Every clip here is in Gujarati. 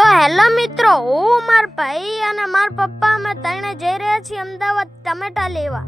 તો હેલો મિત્રો, હું મારા ભાઈ અને મારા પપ્પા અમે ત્રણે જઈ રહ્યા છીએ અમદાવાદ ટમેટા લેવા.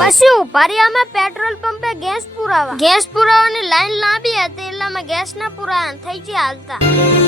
પછી ઉભારી અમે પેટ્રોલ પંપે ગેસ પુરાવા. ગેસ પુરાવાની લાઈન લાંબી હતી એટલે અમે ગેસ ના પુરાવા થઈ ગયા હાલતા.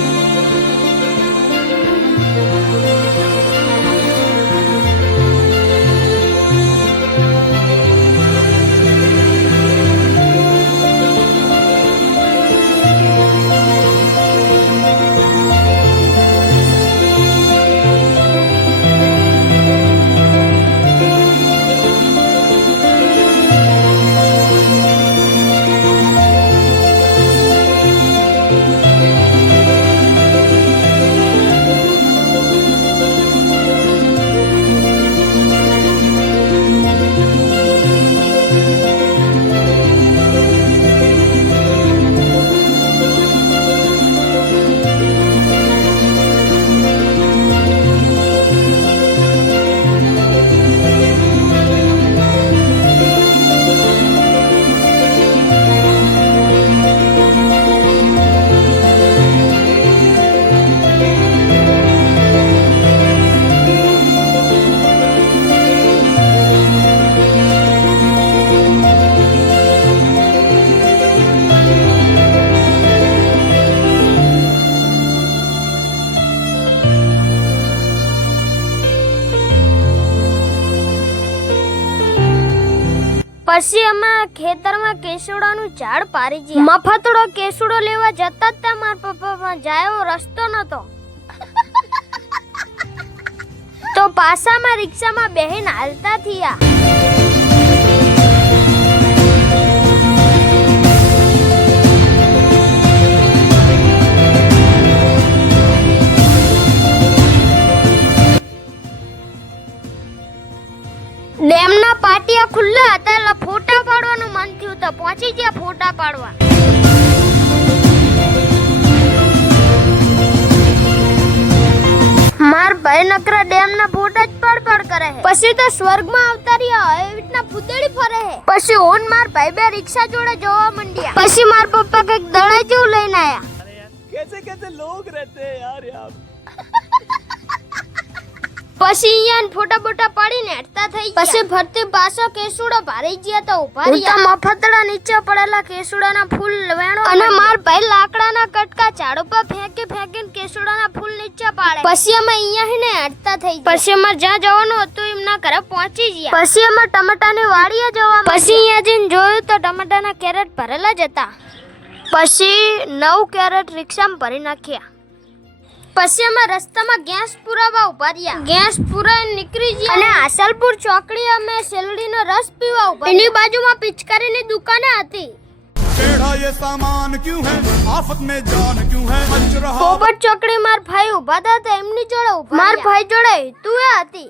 પછી અમે ખેતરમાં કેસુડાનું ઝાડ પારી ગયા. મફતડો કેસુડો લેવા જતા જ ત્યાં મારા પપ્પા જાય રસ્તો નતો તો પાસામાં રિક્ષામાં બહેન હાલતા થયા. ડેમના પાટિયા ખુલ્લા હતા એટલે ફોટા પાડવાનું મન થયું તો પહોંચી ગયા ફોટા પાડવા. માર ભાઈ નકરા ડેમ ના ફોટા જ પડ પડ કરે છે પછી તો સ્વર્ગમાં અવતાર્યા હોય એવી રીતના ફૂદેડી ફરે છે પછી ઓન માર ભાઈ બે રિક્ષા જોડે જોવા મંડ્યા. પછી માર પપ્પા કંઈક દણા જેવું લઈને આયા. કેસે કેસે લોગ રહેતે યાર યાર. પછી અહીંયા ફોટા બોટા પાડીને હેડતા થઈ પછી ફરતી પાછો કેસુડા ભારી ગયા તો ઊભા રહ્યા. મફતડા નીચે પડેલા કેસુડાના ફૂલ વેણો અને માર ભાઈ લાકડાના કટકા ઝાડ ઉપર ફેંકી ફેંકીને કેસુડાના ફૂલ નીચે પાડે. પછી અમે અહીંયા હીને હેડતા થઈ ગયા. પછી અમે જ્યાં જવાનું હતું એમના ઘરે પહોંચી ગયા. પછી અમે ટમાટાની વાડીએ જવા પછી અહીંયા જઈને જોયું તો ટમાટાના કેરેટ ભરેલા જ હતા. પછી નવ કેરેટ રિક્ષામાં ભરી નાખ્યા. પછી અમે રસ્તામાં ગેસ પુરાવા ઊભા રહ્યા. ગેસ પુરાઈ નીકળી ગયા. અને આસલપુર ચોકડી અમે શેલડીનો રસ પીવા ઊભા એની બાજુમાં પિચકારીની દુકાન હતી. ચોકડી માર ભાઈ ઊભા હતા એમની જોડે માર ભાઈ જોડે તું એ હતી.